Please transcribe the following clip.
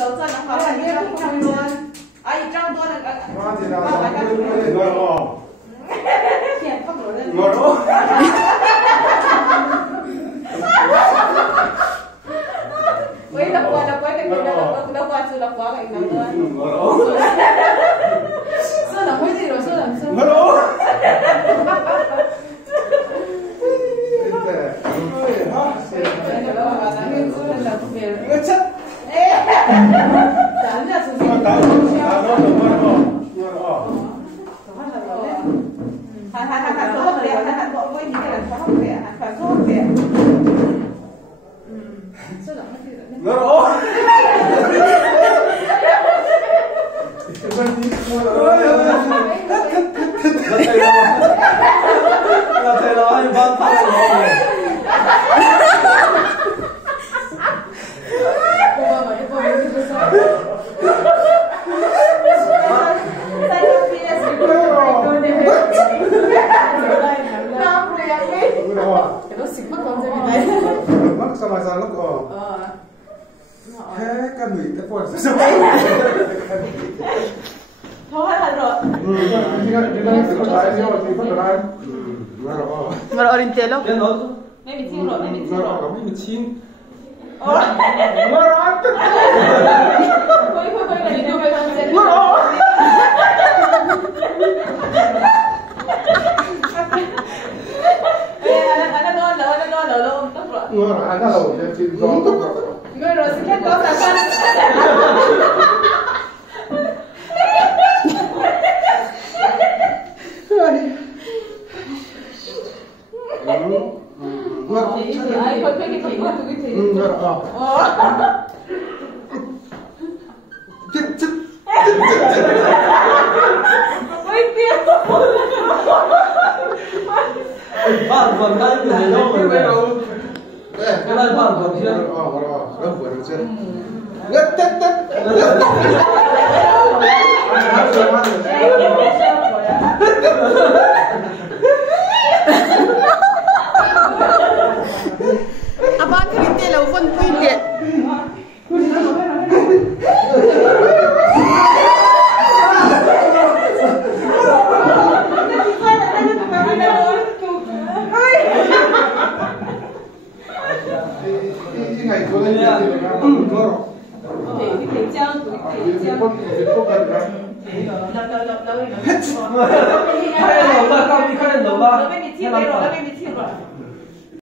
手这能好，你这一张多，啊，一张多那个，骗不多人。Wait, dapat kan kita dapat sudah kuat kan ini. Sudah boleh tidur sudah. Orientelo? May mitin ro, may mitin ro. May mitin. Oh. Marat. Koi ganito ba yung set? Ano Abang kereta lah, phone kereta. Nó